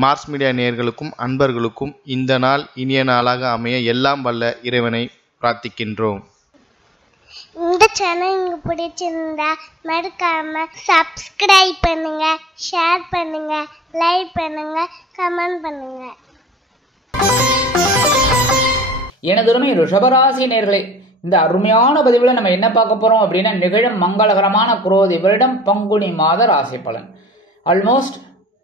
Mars media நேயர்களுக்கும் அன்பர்களுக்கும் இந்த நாள் இனிய நாளாக அமைய எல்லாம் வல்ல இறைவனை பிரார்த்திக்கின்றோம். இந்த சேனல் உங்களுக்கு பிடிச்சிருந்தா மறக்காம சப்ஸ்கிரைப் பண்ணுங்க, ஷேர் பண்ணுங்க, லைக் பண்ணுங்க, கமெண்ட் பண்ணுங்க. எனதுமே ரிஷபராசி நேயர்களே, இந்த அருமையான பதிவில் நம்ம என்ன பார்க்க போறோம் அப்படின்னா, நிகழும் மங்களகரமான குரோதி வருடம் பங்குனி மாத ராசி பலன். ஆல்மோஸ்ட்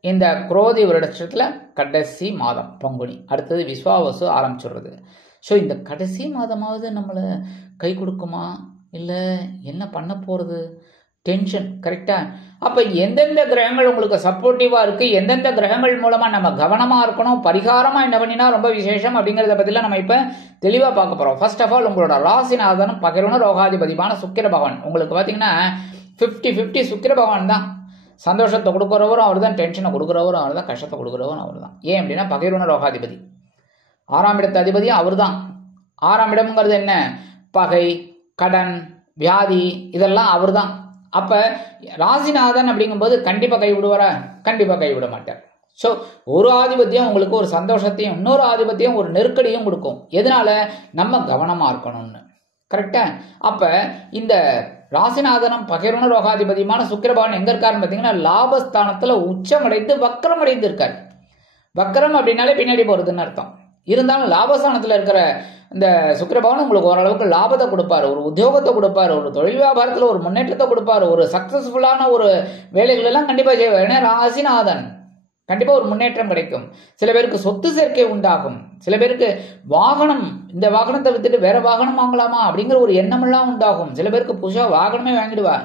இந்த குரோதி வருடத்துல கடைசி மாதம் பங்குனி, அடுத்தது விஸ்வாவசு ஆரம்பிச்சுடுறது. ஸோ இந்த கடைசி மாதமாவது நம்மளை கை கொடுக்குமா, இல்லை என்ன பண்ண போகிறது, டென்ஷன் கரெக்டா? அப்போ எந்தெந்த கிரகங்கள் உங்களுக்கு சப்போர்ட்டிவாக இருக்குது, எந்தெந்த கிரகங்கள் மூலமாக நம்ம கவனமாக இருக்கணும், பரிகாரமாக என்ன பண்ணினா ரொம்ப விசேஷம் அப்படிங்கிறத பற்றிலாம் நம்ம இப்போ தெளிவாக பார்க்க போகிறோம். ஃபர்ஸ்ட் ஆஃப் ஆல், உங்களோட ராசிநாதனும் பகிர்வுன ரோகாதிபதியான சுக்கிர பகவான் உங்களுக்கு பார்த்தீங்கன்னா 50-50 சுக்கிர பகவான் தான். சந்தோஷத்தை கொடுக்குறவரும் அவர் தான், டென்ஷனை கொடுக்குறவரும் அவர் தான், கஷ்டத்தை கொடுக்குறவரும் அவர் தான். ஏன் அப்படின்னா பகிர்வுன ரோகாதிபதி, 6ஆம் இடத்து அதிபதியும் அவர் தான். 6ஆம் இடம்ங்கிறது என்ன, பகை, கடன், வியாதி, இதெல்லாம் அவர் தான். அப்ப ராசிநாதன் அப்படிங்கும்போது கண்டிப்பா கைவிடுவாரா? கண்டிப்பா கைவிட மாட்டார். ஸோ ஒரு ஆதிபத்தியம் உங்களுக்கு ஒரு சந்தோஷத்தையும், இன்னொரு ஆதிபத்தியம் ஒரு நெருக்கடியும் கொடுக்கும். எதனால? நம்ம கவனமா இருக்கணும்னு. கரெக்டா? அப்ப இந்த ராசிநாதனும் பகிர்வுன ரோகாதிபதியுமான சுக்கிரபகவான் எங்க இருக்காருன்னு பார்த்தீங்கன்னா, லாபஸ்தானத்துல உச்சமடைந்து வக்கரம் அடைந்து இருக்காரு. வக்கரம் அப்படின்னாலே பின்னாடி போறதுன்னு அர்த்தம். இருந்தாலும் லாபஸ்தானத்துல இருக்கிற இந்த சுக்கிரபகவான் உங்களுக்கு ஓரளவுக்கு லாபத்தை கொடுப்பாரு, ஒரு உத்தியோகத்தை கொடுப்பாரு, ஒரு தொழில் வியாபாரத்தில் ஒரு முன்னேற்றத்தை கொடுப்பாரு, ஒரு சக்சஸ்ஃபுல்லான ஒரு வேலைகள் எல்லாம் கண்டிப்பா செய்வார். ஏன்னா ராசிநாதன் கண்டிப்பா ஒரு முன்னேற்றம் கிடைக்கும். சில பேருக்கு சொத்து சேர்க்கை உண்டாகும், சில பேருக்கு வாகனம், இந்த வாகனத்தை வித்துட்டு வேற வாகனம் வாங்கலாமா அப்படிங்கிற ஒரு எண்ணம் எல்லாம் உண்டாகும். சில பேருக்கு புதுசா வாகனமே வாங்கிடுவார்.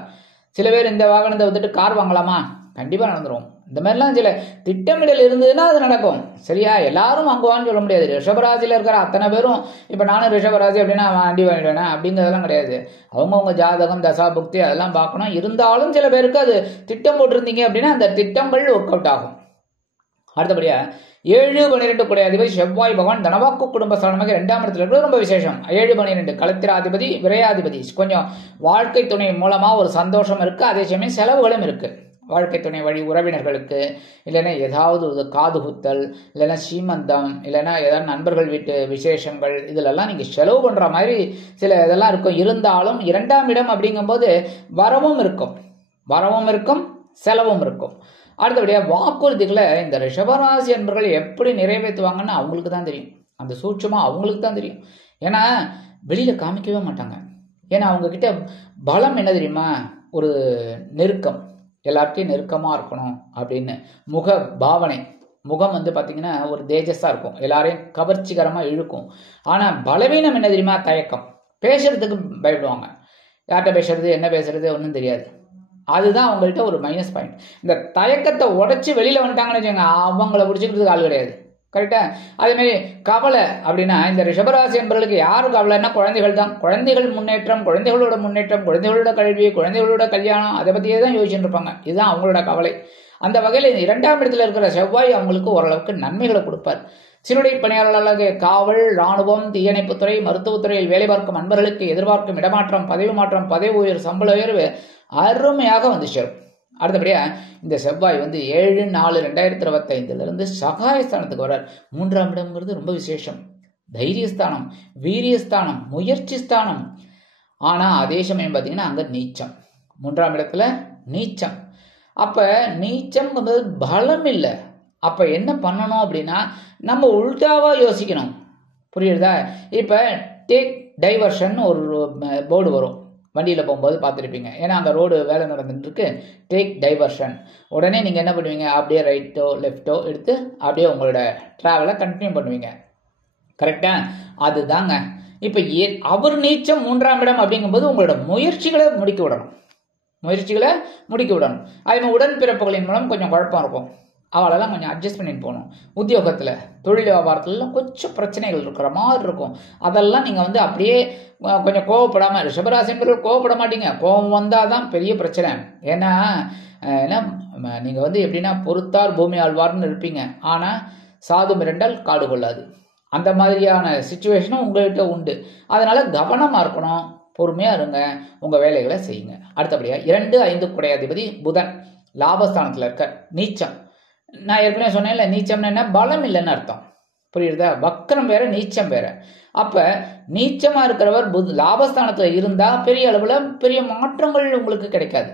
சில பேர் இந்த வாகனத்தை வித்துட்டு கார் வாங்கலாமா, கண்டிப்பா நடந்துரும். இந்த மாதிரிலாம் சில திட்டமிடல் இருந்ததுன்னா அது நடக்கும். சரியா? எல்லாரும் வாங்குவான்னு சொல்ல முடியாது. ரிஷபராசியில இருக்கிற அத்தனை பேரும் இப்ப நானும் ரிஷபராசி அப்படின்னா வண்டி வாங்கிடுவேனா அப்படிங்கிறதெல்லாம் கிடையாது. அவங்கவுங்க ஜாதகம், தசா, புக்தி அதெல்லாம் பார்க்கணும். இருந்தாலும் சில பேருக்கு அது திட்டம் போட்டிருந்தீங்க அப்படின்னா அந்த திட்டங்கள் ஒர்க் அவுட் ஆகும். அடுத்தபடியா 7-12 கூடிய அதிபதி செவ்வாய் பகவான் தனவாக்கு குடும்ப ஸ்தானமாக 2ஆம் இடத்துல இருக்கிறது ரொம்ப விசேஷம். 7-12 களத்திராதிபதி, விரையாதிபதி. கொஞ்சம் வாழ்க்கை துணை மூலமா ஒரு சந்தோஷம் இருக்கு, அதே சமயம் செலவுகளும் இருக்கு. வாழ்க்கை துணை வழி உறவினர்களுக்கு, இல்லைன்னா ஏதாவது ஒரு காது குத்தல், இல்லைன்னா சீமந்தம், இல்லைன்னா ஏதாவது நண்பர்கள் வீட்டு விசேஷங்கள், இதிலெல்லாம் நீங்கள் செலவு பண்ணுற மாதிரி சில இதெல்லாம் இருக்கும். இருந்தாலும் 2ஆம் இடம் அப்படிங்கும்போது வரவும் இருக்கும், வரவும் இருக்கும், செலவும் இருக்கும். அடுத்தபடியாக வாக்குறுதிகளை இந்த ரிஷபராசி என்பர்கள் எப்படி நிறைவேற்றுவாங்கன்னு அவங்களுக்கு தான் தெரியும். அந்த சூட்சமாக அவங்களுக்கு தான் தெரியும். ஏன்னா வெளியில் காமிக்கவே மாட்டாங்க. ஏன்னா அவங்கக்கிட்ட பலம் என்ன தெரியுமா, ஒரு நெருக்கம், எல்லார்ட்டையும் நெருக்கமாக இருக்கணும் அப்படின்னு. முக பாவனை, முகம் வந்து பார்த்தீங்கன்னா ஒரு தேஜஸாக இருக்கும், எல்லாரையும் கவர்ச்சிகரமாக இழுக்கும். ஆனால் பலவீனம் என்ன தெரியுமா, தயக்கம். பேசுறதுக்கு பயப்படுவாங்க. யார்கிட்ட பேசுறது, என்ன பேசுறது ஒன்றும் தெரியாது. அதுதான் அவங்கள்ட்ட ஒரு மைனஸ் பாயிண்ட். இந்த தயக்கத்தை உடைச்சி வெளியில் வந்துட்டாங்கன்னு வச்சுக்கோங்க, அவங்கள பிடிச்சிக்கிறதுக்கு ஆள் கிடையாது. கரெக்டா? அதேமாரி கவலை அப்படின்னா, இந்த ரிஷபராசி என்பவர்களுக்கு யாரு கவலைன்னா குழந்தைகள் தான். குழந்தைகள் முன்னேற்றம், குழந்தைகளோட முன்னேற்றம், குழந்தைகளோட கல்வி, குழந்தைகளோட கல்யாணம், அதை பற்றியே தான் யோசிச்சுட்டு இருப்பாங்க. இதுதான் அவங்களோட கவலை. அந்த வகையில் 2ஆம் இடத்துல இருக்கிற செவ்வாய் அவங்களுக்கு ஓரளவுக்கு நன்மைகளை கொடுப்பார். சிறுடை பணியாளர்களாக காவல், இராணுவம், தீயணைப்புத்துறை, மருத்துவத்துறையில் வேலை பார்க்கும் அன்பர்களுக்கு எதிர்பார்க்கும் இடமாற்றம், பதவி மாற்றம், பதவி உயர், சம்பள உயர்வு அருமையாக வந்து சேரும். அடுத்தபடியா இந்த செவ்வாய் வந்து 7-4-2025 சகாயஸ்தானத்துக்கு வர்றார். 3ஆம் இடம்ங்கிறது ரொம்ப விசேஷம். தைரியஸ்தானம், வீரியஸ்தானம், முயற்சி ஸ்தானம். ஆனா அதே சமயம் பார்த்தீங்கன்னா அங்க நீச்சம், 3ஆம் இடத்துல நீச்சம். அப்ப நீச்சம் வந்து பலம் இல்லை. அப்ப என்ன பண்ணணும் அப்படின்னா, நம்ம உல்டாவா யோசிக்கணும். புரியுதா? இப்ப டேக் டைவர்ஷன் ஒரு போர்டு வரும், வண்டியில் போகும்போது பார்த்துருப்பீங்க. ஏன்னா அந்த ரோடு வேலை நடந்துட்டு இருக்கு, டேக் டைவர்ஷன். உடனே நீங்கள் என்ன பண்ணுவீங்க, அப்படியே ரைட்டோ லெஃப்டோ எடுத்து அப்படியே உங்களோட ட்ராவலை கண்டினியூ பண்ணுவீங்க. கரெக்டா? அதுதாங்க. இப்போ அவர் நீச்சம் 3ஆம் இடம் அப்படிங்கும்போது உங்களோட முயற்சிகளை முடிக்க விடணும், முயற்சிகளை முடிக்க விடணும். அதே உடன்பிறப்புகளின் மூலம் கொஞ்சம் குழப்பம் இருக்கும், அவளெல்லாம் கொஞ்சம் அட்ஜஸ்ட் பண்ணிட்டு போகணும். உத்தியோகத்தில், தொழில் வியாபாரத்துலலாம் கொஞ்சம் பிரச்சனைகள் இருக்கிற மாதிரி இருக்கும். அதெல்லாம் நீங்கள் வந்து அப்படியே கொஞ்சம் கோவப்படாமல், ரிஷபராசிஎன்பர்கள் கோவப்பட மாட்டீங்க. கோவம் வந்தால் தான் பெரிய பிரச்சனை. ஏன்னா நீங்கள் வந்து எப்படின்னா பொறுத்தார் பூமி ஆழ்வார்னு இருப்பீங்க, ஆனால் சாது மிரண்டால் காடு கொள்ளாது. அந்த மாதிரியான சிச்சுவேஷனும் உங்கள்கிட்ட உண்டு. அதனால கவனமாக இருக்கணும், பொறுமையாக இருங்க, உங்கள் வேலைகளை செய்யுங்க. அடுத்தபடியாக 2-5 குடையாதிபதி புதன் லாபஸ்தானத்தில் இருக்க நீச்சம். நான் ஏற்கனவே சொன்னேன்ல, நீச்சம்னா என்ன, பலம் இல்லைன்னு அர்த்தம். புரியுதா? வக்ரம் வேற நீச்சம் வேற. அப்ப நீச்சமா இருக்கிறவர் லாபஸ்தானத்துல இருந்தா பெரிய அளவுல பெரிய மாற்றங்கள் உங்களுக்கு கிடைக்காது.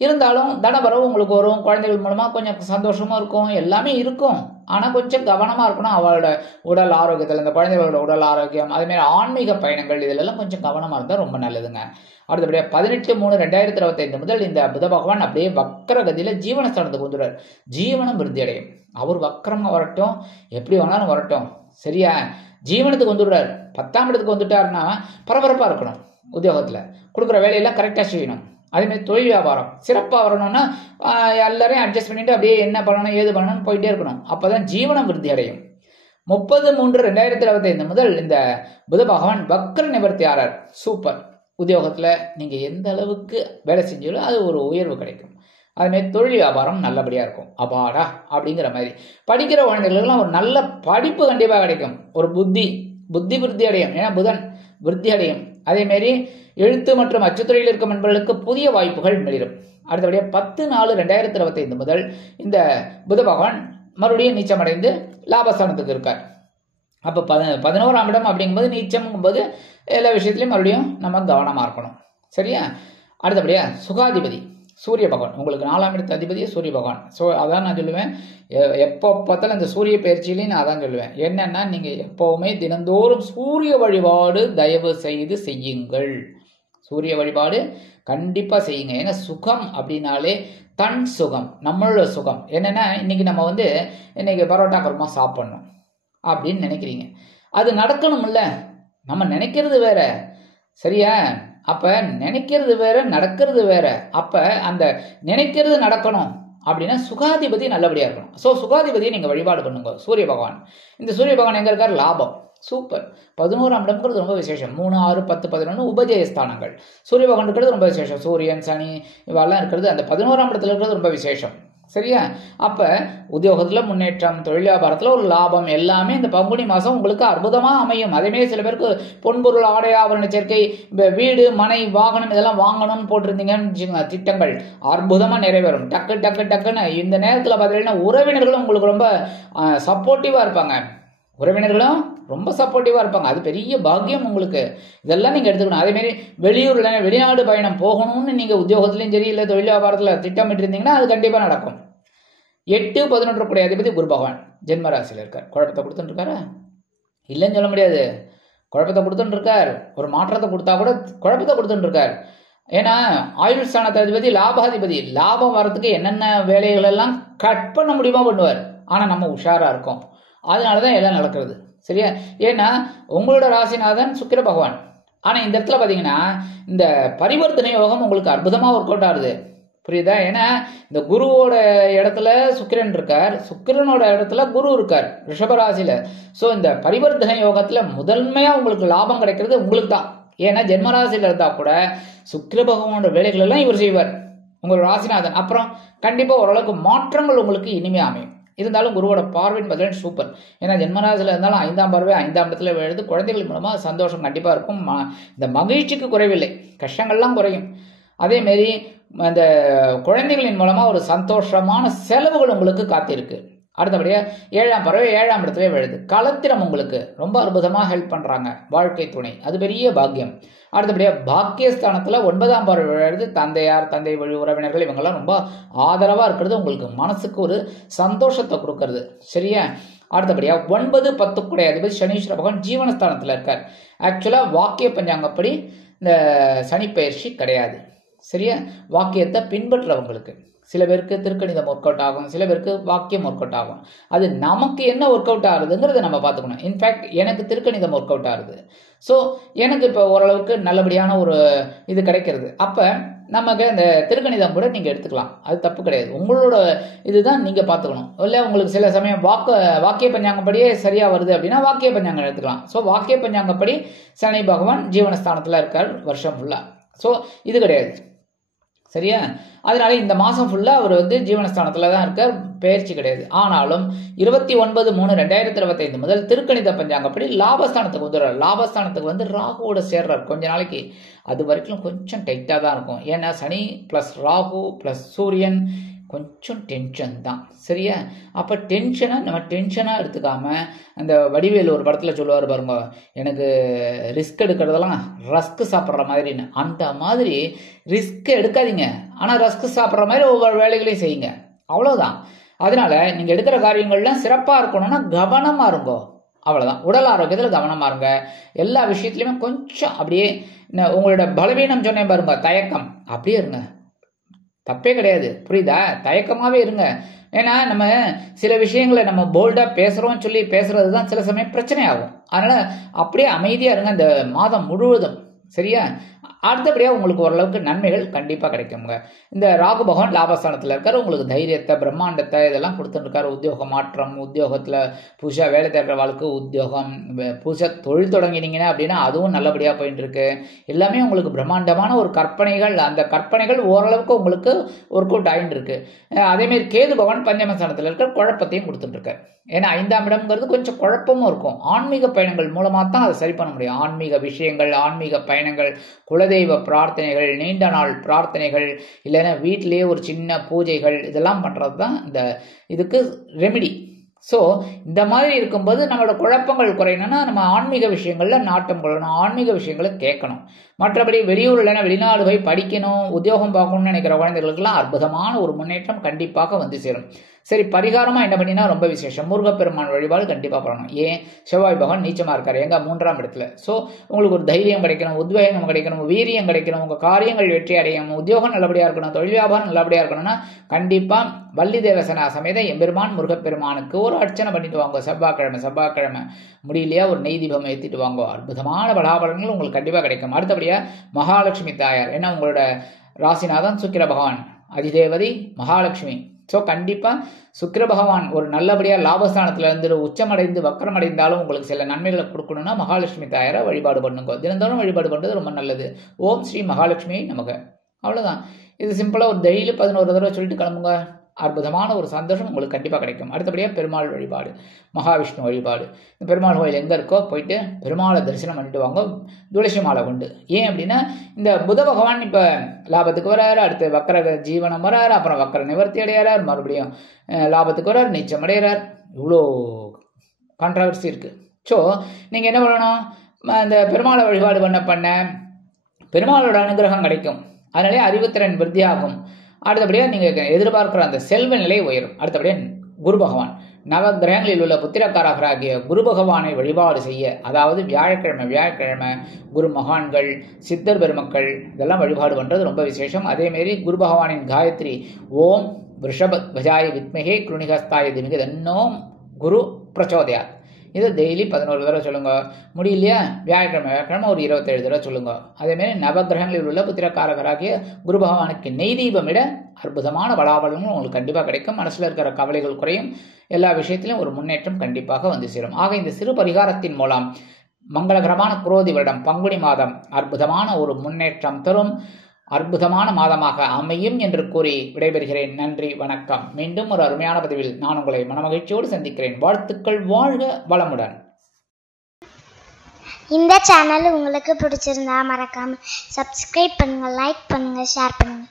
இருந்தாலும் தனபரவு உங்களுக்கு வரும், குழந்தைகள் மூலமா கொஞ்சம் சந்தோஷமா இருக்கும், எல்லாமே இருக்கும். ஆனா கொஞ்சம் கவனமா இருக்கணும் அவளோட உடல் ஆரோக்கியத்துல, இந்த குழந்தைகளோட உடல் ஆரோக்கியம், அதே மாதிரி ஆன்மீக பயணங்கள், இதெல்லாம் கொஞ்சம் கவனமா இருந்தா ரொம்ப நல்லதுங்க. அடுத்தபடியா 18/3/2025 முதல் இந்த புத பகவான் அப்படியே வக்கரகதியில ஜீவனஸ்தானத்துக்கு வந்துடுறார். ஜீவனம் விருத்தி அடையும். அவர் வக்கரமா வரட்டும், எப்படி வேணாலும் வரட்டும், சரியா? ஜீவனத்துக்கு வந்துடுறாரு. 10ஆம் இடத்துக்கு வந்துட்டாருன்னா பரபரப்பா இருக்கணும், உத்தியோகத்துல கொடுக்குற வேலையெல்லாம் கரெக்டா செய்யணும். அதே மாதிரி தொழில் வியாபாரம் சிறப்பாக வரணும்னா எல்லாரையும் அட்ஜஸ்ட் பண்ணிட்டு அப்படியே என்ன பண்ணணும் ஏது பண்ணணும்னு போயிட்டே இருக்கணும். அப்பதான் ஜீவனம் விருத்தி அடையும். 30/3/2025 முதல் இந்த புத பகவான் வக்ர நிவர்த்தி ஆறார். சூப்பர். உத்தியோகத்துல நீங்க எந்த அளவுக்கு வேலை செஞ்சாலும் அது ஒரு உயர்வு கிடைக்கும். அதுமாதிரி தொழில் வியாபாரம் நல்லபடியா இருக்கும். அபாடா அப்படிங்கிற மாதிரி படிக்கிற குழந்தைகளுக்கெல்லாம் ஒரு நல்ல படிப்பு கண்டிப்பாக கிடைக்கும். ஒரு புத்தி விருத்தி அடையும். ஏன்னா புதன் விருத்தி அடையும். அதே மாதிரி எழுத்து மற்றும் அச்சுத்துறையில் இருக்கும் நண்பர்களுக்கு புதிய வாய்ப்புகள் மிளிரும். அடுத்தபடியாக 10/4/2025 முதல் இந்த புத பகவான் மறுபடியும் நீச்சமடைந்து லாபஸ்தானத்துக்கு இருக்கார். அப்போ 11ஆம் இடம் அப்படிங்கும்போது நீச்சம்ங்கும்போது எல்லா விஷயத்துலையும் மறுபடியும் நம்ம கவனமாக இருக்கணும், சரியா? அடுத்தபடியா சுகாதிபதி சூரிய பகவான், உங்களுக்கு 4ஆம் இடத்து அதிபதியே சூரிய பகவான். ஸோ அதான் நான் சொல்லுவேன், எப்போ பார்த்தாலும் இந்த சூரிய பயிற்சியிலையும் நான் அதான் சொல்லுவேன். என்னன்னா நீங்கள் எப்போவுமே தினந்தோறும் சூரிய வழிபாடு தயவு செய்து செய்யுங்கள். சூரிய வழிபாடு கண்டிப்பாக செய்யுங்க. ஏன்னா சுகம் அப்படின்னாலே தன் சுகம், நம்மளோட சுகம். என்னென்னா இன்னைக்கு நம்ம இன்னைக்கு பரோட்டா குருமா சாப்பிட்ணும் அப்படின்னு நினைக்கிறீங்க, அது நடக்கணும்ல. நம்ம நினைக்கிறது வேற, சரியா? அப்ப நினைக்கிறது வேற, நடக்கிறது வேற. அப்ப அந்த நினைக்கிறது நடக்கணும் அப்படின்னா சுகாதிபதி நல்லபடியா இருக்கணும். ஸோ சுகாதிபதியை நீங்க வழிபாடு பண்ணுங்க. சூரிய பகவான், இந்த சூரிய பகவான் எங்க இருக்கார்? லாபம். சூப்பர். 11ஆம் இடம்ங்கிறது ரொம்ப விசேஷம். 3, 6, 10, 11 உபஜயஸ்தானங்கள். சூரிய பகவான் இருக்கிறது ரொம்ப விசேஷம். சூரியன், சனி இவெல்லாம் இருக்கிறது அந்த 11ஆம் இடத்துல இருக்கிறது ரொம்ப விசேஷம், சரியா? அப்ப உத்தியோகத்துல முன்னேற்றம், தொழில் வியாபாரத்துல ஒரு லாபம், எல்லாமே இந்த பங்குனி மாசம் உங்களுக்கு அற்புதமா அமையும். அதேமாதிரி சில பேருக்கு பொன்பொருள், ஆடை ஆபரண சேர்க்கை, வீடு, மனை, வாகனம் இதெல்லாம் வாங்கணும்னு போட்டிருந்தீங்கன்னு திட்டங்கள் அற்புதமா நிறைவேறும். டக்குன்னு இந்த நேரத்துல பார்த்தீங்கன்னா உறவினர்களும் உங்களுக்கு ரொம்ப சப்போர்ட்டிவா இருப்பாங்க. உறவினர்களும் ரொம்ப சப்போர்ட்டிவா இருப்பாங்க. அது பெரிய பாக்கியம் உங்களுக்கு. இதெல்லாம் நீங்க எடுத்துக்கணும். அதே மாதிரி வெளியூர்ல வெளிநாடு பயணம் போகணும்னு நீங்க உத்தியோகத்திலையும் சரி இல்லை தொழில் வியாபாரத்துல திட்டமிட்டு இருந்தீங்கன்னா அது கண்டிப்பா நடக்கும். 8/11 கூடிய அதிபதி குரு பகவான் ஜென்மராசியில் இருக்கார். குழப்பத்தை கொடுத்துட்டு இருக்காரு, இல்லைன்னு சொல்ல முடியாது. குழப்பத்தை கொடுத்துட்டு இருக்கார். ஒரு மாற்றத்தை கொடுத்தா கூட குழப்பத்தை கொடுத்துட்டு இருக்கார். ஏன்னா ஆயுள் ஸ்தானத்து அதிபதி லாபாதிபதி. லாபம் வர்றதுக்கு என்னென்ன வேலைகள் எல்லாம் கட் பண்ண முடியுமா பண்ணுவார். ஆனா நம்ம உஷாரா இருக்கோம், அதனாலதான் எல்லாம் நடக்கிறது, சரியா? ஏன்னா உங்களோட ராசிநாதன் சுக்கிர பகவான். ஆனா இந்த இடத்துல பாத்தீங்கன்னா இந்த பரிவர்த்தனை யோகம் உங்களுக்கு அற்புதமா ஒர்க் அவுட் ஆகுது, புரியுதா? ஏன்னா இந்த குருவோட இடத்துல சுக்கிரன் இருக்கார், சுக்கிரனோட இடத்துல குரு இருக்கார் ரிஷபராசியில. ஸோ இந்த பரிவர்த்தனை யோகத்துல முதன்மையா உங்களுக்கு லாபம் கிடைக்கிறது உங்களுக்கு தான். ஏன்னா ஜென்மராசியில இருந்தா கூட சுக்கிர பகவானோட வேலைகள் எல்லாம் இவர் செய்வார், உங்களோட ராசிநாதன். அப்புறம் கண்டிப்பா ஓரளவுக்கு மாற்றங்கள் உங்களுக்கு இனிமே அமையும். இருந்தாலும் குருவோட பார்வைன்னு பார்த்தீங்கன்னா சூப்பர். ஏன்னா ஜென்மராசியில் இருந்தாலும் 5ஆம் பார்வை 5ஆம் இடத்துல எழுது குழந்தைகள் மூலமா சந்தோஷம் கண்டிப்பா இருக்கும். இந்த மகிழ்ச்சிக்கு குறைவில்லை, கஷ்டங்கள்லாம் குறையும். அதேமாரி அந்த குழந்தைகளின் மூலமா ஒரு சந்தோஷமான செலவுகள் உங்களுக்கு காத்திருக்கு. அடுத்தபடியா 7ஆம் பார்வை 7ஆம் இடத்துல விழுது. களத்திரம் உங்களுக்கு ரொம்ப அற்புதமா ஹெல்ப் பண்றாங்க, வாழ்க்கை துணை, அது பெரிய பாக்கியம். அடுத்தபடியா பாக்கியஸ்தானத்துல 9ஆம் பார்வை விழுது. தந்தையார், தந்தை வழி உறவினர்கள் இவங்கெல்லாம் ரொம்ப ஆதரவா இருக்கிறது உங்களுக்கு மனசுக்கு ஒரு சந்தோஷத்தை கொடுக்கறது, சரியா? அடுத்தபடியா 9, 10 கூடிய அதிபதி சனீஸ்வர பகவான் ஜீவனஸ்தானத்துல இருக்கார். ஆக்சுவலா வாக்கிய பஞ்சாங்கப்படி இந்த சனி பயிற்சி கிடையாது, சரியா? வாக்கியத்தை பின்பற்றுறவங்களுக்கு சில பேருக்கு திருக்கணிதம் ஒர்க் அவுட் ஆகும், சில பேருக்கு வாக்கியம் ஒர்க் அவுட் ஆகும். அது நமக்கு என்ன ஒர்க் அவுட் ஆகுதுங்கிறத நம்ம பார்த்துக்கணும். இன்ஃபேக்ட் எனக்கு திருக்கணிதம் ஒர்க் அவுட் ஆகுது. ஸோ எனக்கு இப்போ ஓரளவுக்கு நல்லபடியான ஒரு இது கிடைக்கிறது. அப்போ நமக்கு அந்த திருக்கணிதம் கூட நீங்கள் எடுத்துக்கலாம், அது தப்பு கிடையாது. உங்களோட இதுதான் நீங்கள் பார்த்துக்கணும். இல்லை உங்களுக்கு சில சமயம் வாக்கிய பஞ்சாங்கப்படியே சரியாக வருது அப்படின்னா வாக்கிய பஞ்சாங்கம் எடுத்துக்கலாம். ஸோ வாக்கிய பஞ்சாங்கப்படி சனி பகவான் ஜீவனஸ்தானத்தில் இருக்கார் வருஷம் ஃபுல்லாக. ஸோ இது கிடையாது, சரியா? அதனால இந்த மாசம் ஃபுல்லா அவர் ஜீவனஸ்தானத்துல தான் இருக்கார், பயிற்சி கிடையாது. ஆனாலும் 29/3/2025 முதல் திருக்கணித பஞ்சாங்கப்படி லாபஸ்தானத்துக்கு வந்துடுறார். லாபஸ்தானத்துக்கு ராகுவோட சேர்றார் கொஞ்ச நாளைக்கு. அது வரைக்கும் கொஞ்சம் டைட்டா தான் இருக்கும். ஏன்னா சனி பிளஸ் ராகு பிளஸ் சூரியன் கொஞ்சம் டென்ஷன் தான். சரியா? அப்போ டென்ஷனை நம்ம டென்ஷனாக எடுத்துக்காமல், அந்த வடிவேல் ஒரு படத்தில் சொல்லுவார் பாருங்க, எனக்கு ரிஸ்க் எடுக்கிறதெல்லாம் ரஸ்க்கு சாப்பிட்ற மாதிரின்னு. அந்த மாதிரி ரிஸ்க் எடுக்காதீங்க, ஆனால் ரஸ்க்கு சாப்பிட்ற மாதிரி ஒவ்வொரு வேலைகளையும் செய்யுங்க, அவ்வளோதான். அதனால நீங்கள் எடுக்கிற காரியங்கள்லாம் சிறப்பாக இருக்கணும்னா கவனமாக இருங்கோ, அவ்வளோதான். உடல் ஆரோக்கியத்தில் கவனமாக இருங்க. எல்லா விஷயத்துலையுமே கொஞ்சம் அப்படியே உங்களோட பலவீனம் சொன்னேன் பாருங்க, தயக்கம், அப்படியே இருங்க, தப்பே கிடையாது. புரியுதா? தயக்கமாகவே இருங்க. ஏன்னா நம்ம சில விஷயங்களை நம்ம போல்டாக பேசுகிறோம்னு சொல்லி பேசுறது தான் சில சமயம் பிரச்சனை ஆகும். அதனால் அப்படியே அமைதியாக இருங்க இந்த மாதம் முழுவதும். சரியா? அடுத்தபடியாக உங்களுக்கு ஓரளவுக்கு நன்மைகள் கண்டிப்பாக கிடைக்குங்க. இந்த ராகு பகவான் லாபஸ்தானத்தில் இருக்கார். உங்களுக்கு தைரியத்தை, பிரம்மாண்டத்தை இதெல்லாம் கொடுத்துருக்காரு. உத்தியோக மாற்றம், உத்தியோகத்தில் புதுசாக வேலை தேடுற வாழ்க்கை, உத்தியோகம், புதுசாக தொழில் தொடங்கினீங்கன்னா அப்படின்னா அதுவும் நல்லபடியாக போயிட்டு இருக்கு. எல்லாமே உங்களுக்கு பிரம்மாண்டமான ஒரு கற்பனைகள், அந்த கற்பனைகள் ஓரளவுக்கு உங்களுக்கு ஒர்க் அவுட் ஆகிட்டு இருக்கு. அதேமாரி கேது பகவான் பஞ்சமஸ்தானத்தில் இருக்கிற குழப்பத்தையும் கொடுத்துட்டுருக்கார். ஏன்னா 5ஆம் இடம்ங்கிறது கொஞ்சம் குழப்பமும் இருக்கும். ஆன்மீக பயணங்கள் மூலமாக தான் அதை சரி பண்ண முடியும். ஆன்மீக விஷயங்கள், ஆன்மீக பயணங்கள், குலதெய்வ பிரார்த்தனைகள், நீண்ட நாள் பிரார்த்தனைகள், இல்லைன்னா வீட்டிலேயே ஒரு சின்ன பூஜைகள், இதெல்லாம் பண்ணுறது தான் இந்த இதுக்கு ரெமிடி. ஸோ இந்த மாதிரி இருக்கும்போது நம்மளோட குழப்பங்கள் குறையணும்னா நம்ம ஆன்மீக விஷயங்களில் நாட்டம் கொள்ளணும், ஆன்மீக விஷயங்களை கேட்கணும். மற்றபடி வெளியூர் இல்லைன்னா வெளிநாடு போய் படிக்கணும், உத்தியோகம் பார்க்கணும்னு நினைக்கிற குழந்தைகளுக்கெல்லாம் அற்புதமான ஒரு முன்னேற்றம் கண்டிப்பாக வந்து சேரும். சரி, பரிகாரமாக என்ன பண்ணினா ரொம்ப விசேஷம், முருகப்பெருமான் வழிபாடு கண்டிப்பாக பண்ணணும். ஏன்? செவ்வாய் பகவான் நீச்சமாக இருக்கார் எங்க 3ஆம் இடத்துல. ஸோ உங்களுக்கு ஒரு தைரியம் கிடைக்கணும், உத்வேகம் கிடைக்கணும், வீரியம் கிடைக்கணும், உங்கள் காரியங்கள் வெற்றி அடையணும், உத்தியோகம் நல்லபடியாக இருக்கணும், தொழில் வியாபாரம் நல்லபடியாக இருக்கணும்னா கண்டிப்பாக வள்ளி தேவசனா சமேத எம்பெருமான் முருகப்பெருமானுக்கு ஒரு அர்ச்சனை பண்ணிட்டு வாங்க. செவ்வாய்க்கிழமை முடியலையா ஒரு நெய் தீபம் ஏற்றிட்டு வாங்க. அற்புதமான பலாபலன்கள் உங்களுக்கு கண்டிப்பாக கிடைக்கும். அடுத்தபடியாக மகாலட்சுமி தாயார், ஏன்னா உங்களோட ராசிநாதன் சுக்கிர பகவான், அதிதேவதி மகாலட்சுமி. ஸோ கண்டிப்பாக சுக்கிர பகவான் ஒரு நல்லபடியாக லாபஸ்தானத்தில் இருந்து உச்சமடைந்து வக்கரமடைந்தாலும் உங்களுக்கு சில நன்மைகளை கொடுக்கணும்னா மகாலட்சுமி தாயாரை வழிபாடு பண்ணுங்க. தினந்தோறும் வழிபாடு பண்ணுறது ரொம்ப நல்லது. ஓம் ஸ்ரீ மகாலட்சுமி நமக. அவ்வளோதான். இது சிம்பிளாக ஒரு டெய்லி 11 தடவை சொல்லிட்டு கிளம்புங்க. அற்புதமான ஒரு சந்தோஷம் உங்களுக்கு கண்டிப்பாக கிடைக்கும். அடுத்தபடியாக பெருமாள் வழிபாடு, மகாவிஷ்ணு வழிபாடு. இந்த பெருமாள் கோயில் எங்கே இருக்கோ போயிட்டு பெருமாளை தரிசனம் பண்ணிட்டு வாங்க, துளசி மாலை கொண்டு. ஏன் அப்படின்னா இந்த புத பகவான் இப்போ லாபத்துக்கு வராரு, அடுத்து வக்கர ஜீவனம் வராரு, அப்புறம் வக்கர நிவர்த்தி அடைகிறார், மறுபடியும் லாபத்துக்கு வரார், நீச்சம் அடைகிறார். இவ்வளோ கான்ட்ராவர்சி இருக்குது. ஸோ நீங்கள் என்ன பண்ணணும், இந்த பெருமாளை வழிபாடு பண்ண பெருமாளோட அனுகிரகம் கிடைக்கும். அதனாலே அறிவுத்திறன் விருத்தியாகும். அடுத்தபடியாக நீங்கள் எதிர்பார்க்குற அந்த செல்வ நிலை உயரும். அடுத்தபடியாக குரு பகவான், நவ கிரகங்களில் உள்ள புத்திரக்காரகராகிய குரு பகவானை வழிபாடு செய்ய, அதாவது வியாழக்கிழமை குரு மகான்கள், சித்தர் பெருமக்கள் இதெல்லாம் வழிபாடு பண்ணுறது ரொம்ப விசேஷம். அதேமாரி குரு பகவானின் காயத்ரி, ஓம் ரிஷபத்வஜாய வித்மஹே கிருணிகஸ்தாய திமிகி தன்னோம் குரு பிரச்சோதயாத், இதை டெய்லி 11 தடவை சொல்லுங்க. முடியலையா வியாழக்கிழமை ஒரு 27 தடவை சொல்லுங்க. அதேமாரி நவகிரகங்களில் உள்ள புத்திரக்காரகராகிய குரு பகவானுக்கு நெய் தீபமிட அற்புதமான பலாபலங்களும் உங்களுக்கு கண்டிப்பாக கிடைக்கும். மனசில் இருக்கிற கவலைகள் குறையும். எல்லா விஷயத்திலும் ஒரு முன்னேற்றம் கண்டிப்பாக வந்து சேரும். ஆக இந்த சிறு பரிகாரத்தின் மூலம் மங்களகரமான குரோதி வருடம் பங்குனி மாதம் அற்புதமான ஒரு முன்னேற்றம் தரும் அற்புதமான மாதமாக அமையும் என்று கூறி விடைபெறுகிறேன். நன்றி, வணக்கம். மீண்டும் ஒரு அருமையான பதிவில் நான் உங்களை மனமகிழ்ச்சியோடு சந்திக்கிறேன். வாழ்த்துக்கள், வாழ்க வளமுடன். இந்த சேனல் உங்களுக்கு பிடிச்சிருந்தா மறக்காம சப்ஸ்கிரைப் பண்ணுங்க, லைக் பண்ணுங்க, ஷேர் பண்ணுங்க.